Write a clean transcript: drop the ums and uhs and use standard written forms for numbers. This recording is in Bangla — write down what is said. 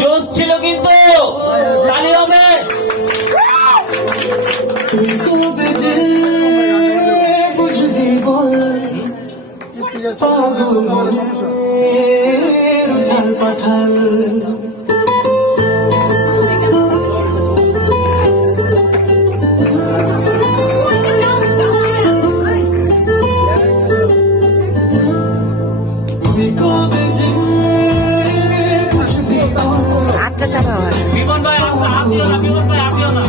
জোর ছিল কিন্তু তালি হবে। বুঝবি বল পাগল মনের পাঠাল বিমন ভাই, আপনিও না, বিমন ভাই, আপনিও না।